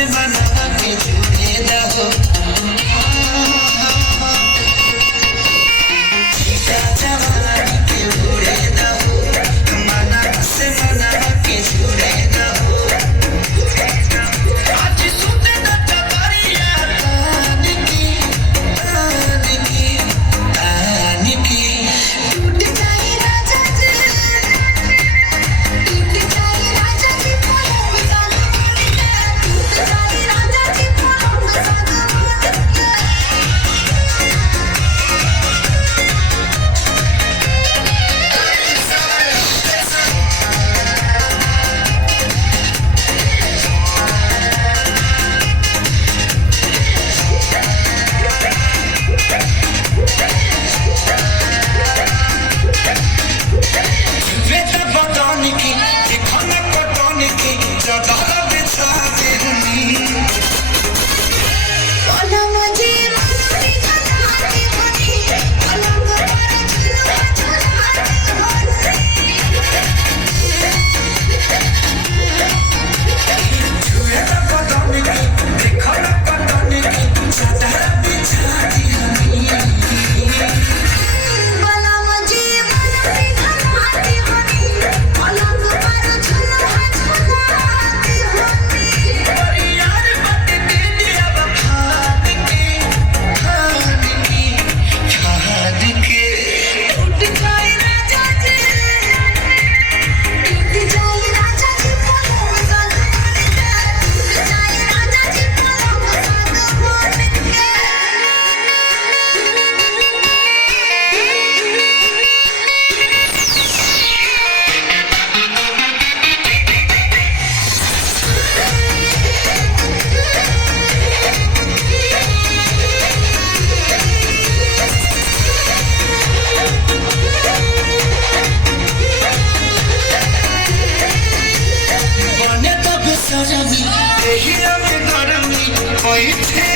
से बना के जुड़े रहो जीता जवानी के बुरे रहो मना से बना के जुड़े रहो आज सुने न टपरिया तान की टूट जाए राजा जी टूट जाए राजा जी पलंग साग टूट जाए राजा जी पलंग साग बेटा बटन की दिखन कटन की जगह बिछा दे पलंग जी मनरी झलहाती होनी पलंग पर झुलवा झुलवाती होनी बेटा बटन की दिखन कटन की जगह बिछा दे पलंग जी मनरी झलहाती होनी पलंग पर झुलवा झुलवाती होनी यार मत दे दिया खाद के टूट जाए राजा जी टूट जाए राजा जी पलंग साग टूट जाए राजा जी पलंग साग बने तो बेसरमी यही में गरमी बैठे